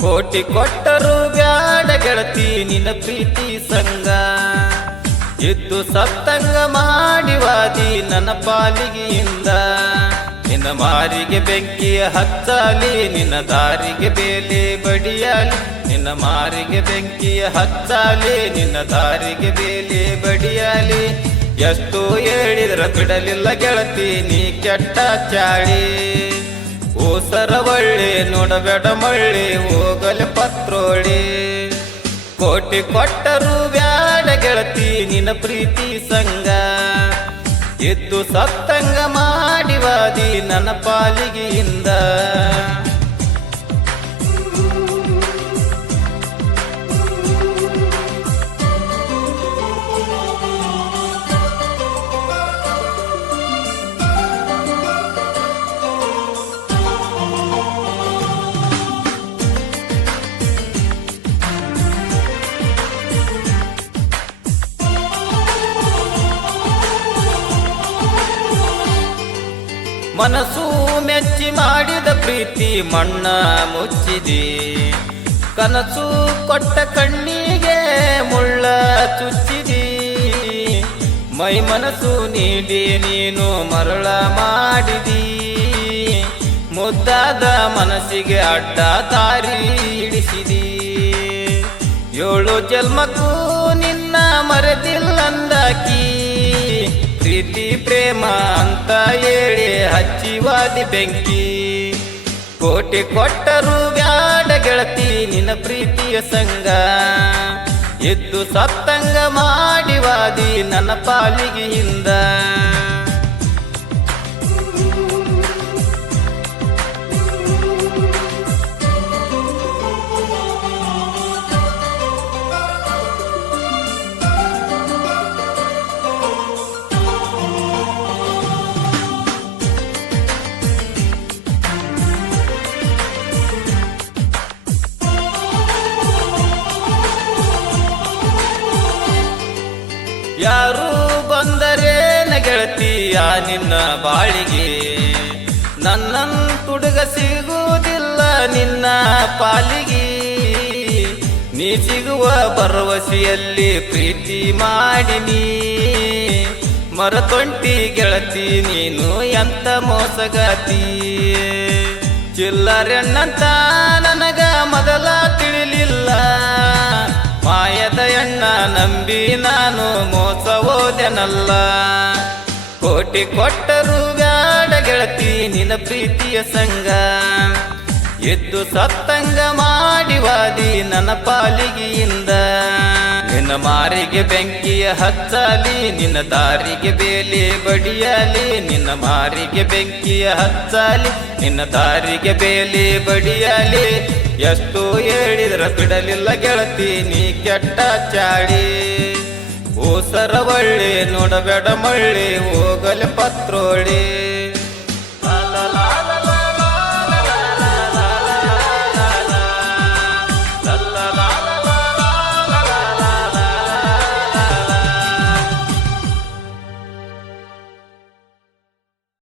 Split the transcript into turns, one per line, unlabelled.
ಕೋಟಿ ಕೊಟ್ಟರು ಬ್ಯಾಡ ಗೆಳತಿ, ನಿನ್ನ ಪ್ರೀತಿ ಸಂಗ ಇದ್ದು ಸತ್ತಂಗ ಮಾಡಿವಾದಿ ನನ್ನ ಪಾಲಿಗೆಯಿಂದ. ನಿನ್ನ ಮಾರಿಗೆ ಬೆಂಕಿಯ ಹಚ್ಚಾಲಿ, ನಿನ್ನ ದಾರಿಗೆ ಬೇಲೆ ಬಡಿಯಾಲಿ. ನಿನ್ನ ಮಾರಿಗೆ ಬೆಂಕಿಯ ಹಚ್ಚಾಲಿ, ನಿನ್ನ ದಾರಿಗೆ ಬೇಲೆ ಬಡಿಯಾಲಿ. ಎಷ್ಟು ಹೇಳಿದ್ರ ಬಿಡಲಿಲ್ಲ ಗೆಳತಿ, ನೀ ಕೆಟ್ಟ ಚಾಳಿ. ಓ ಸರವಳ್ಳಿ ನೋಡಬೇಡ ಮಳ್ಳಿ ಹೋಗಲೆ ಪತ್ರೋಳೆ. ಕೋಟಿ ಕೊಟ್ಟರು ಬ್ಯಾಡ ಗೆಳತಿ ನಿನ್ನ ಪ್ರೀತಿ ಸಂಗ ಎದ್ದು ಸತ್ತಂಗ ಮಾಡಿವಾದಿ ನನ್ನ ಪಾಲಿಗೆಯಿಂದ ಮನಸ್ಸು ಮೆಚ್ಚಿ ಮಾಡಿದ ಪ್ರೀತಿ ಮಣ್ಣ ಮುಚ್ಚಿದೆ. ಕನಸು ಕೊಟ್ಟ ಕಣ್ಣಿಗೆ ಮುಳ್ಳ ಚುಚ್ಚಿದಿ. ಮೈ ಮನಸ್ಸು ನೀಡಿ ನೀನು ಮರಳ ಮಾಡಿದಿ. ಮುದ್ದಾದ ಮನಸ್ಸಿಗೆ ಅಡ್ಡ ದಾರಿ ಹಿಡಿಸಿದಿ ಏಳು ಜನ್ಮಕ್ಕೂ ನಿನ್ನ ಮರೆತಿಲ್ಲಂದ ಪ್ರೇಮ ಅಂತ ಹೇಳಿ ಹಚ್ಚಿವಾದಿ ಬೆಂಕಿ. ಕೋಟಿ ಕೊಟ್ಟರು ಬ್ಯಾಡ ಗೆಳತಿ, ನಿನ್ನ ಪ್ರೀತಿಯ ಸಂಗ ಎದ್ದು ಸತ್ತಂಗ ಮಾಡಿವಾದಿ ನನ್ನ ಪಾಲಿಗೆಯಿಂದ ಯಾರು ಬಂದರೇನೆ ಗೆಳತಿಯ ನಿನ್ನ ಬಾಳಿಗೆ? ನನ್ನ ತುಡುಗ ಸಿಗುವುದಿಲ್ಲ ನಿನ್ನ ಪಾಲಿಗೆ. ನೀ ಸಿಗುವ ಭರವಸೆಯಲ್ಲಿ ಪ್ರೀತಿ ಮಾಡಿನಿ. ಮರತೊಂಟಿ ಗೆಳತಿ, ನೀನು ಎಂತ ಮೋಸಗತಿ? ಚಿಲ್ಲರೆಣ್ಣಂತ ನನಗ ಮೊದಲ ತಿಳಿಲಿಲ್ಲ. ಎಣ್ಣ ನಂಬಿ ನಾನು ಮೋಸ ಹೋದೆನಲ್ಲ. ಕೋಟಿ ಕೊಟ್ಟರು ಬ್ಯಾಡ ಗೆಳತಿ ನಿನ್ನ ಪ್ರೀತಿಯ ಸಂಗ ಎದ್ದು ಸತ್ತಂಗ ಮಾಡಿವಾದಿ ನನ್ನ ಪಾಲಿಗೆಯಿಂದ. ನಿನ್ನ ಮಾರಿಗೆ ಬೆಂಕಿಯ ಹಚ್ಚಲಿ, ನಿನ್ನ ದಾರಿಗೆ ಬೇಲೆ ಬಡಿಯಲಿ, ನಿನ್ನ ಮಾರಿಗೆ ಬೆಂಕಿಯ ಹಚ್ಚಾಲಿ, ನಿನ್ನ ದಾರಿಗೆ ಬೇಲೆ ಬಡಿಯಾಲಿ. ಎಷ್ಟು ಹೇಳಿದ್ರ ಬಿಡಲಿಲ್ಲ ಗೆಳತಿ ನೀ ಕೆಟ್ಟ ಚಾಡಿ. ಓ ಸರವಳ್ಳಿ ನೋಡಬೇಡ ಮಳ್ಳಿ ಹೋಗಲಿ ಪತ್ರೋಳಿ.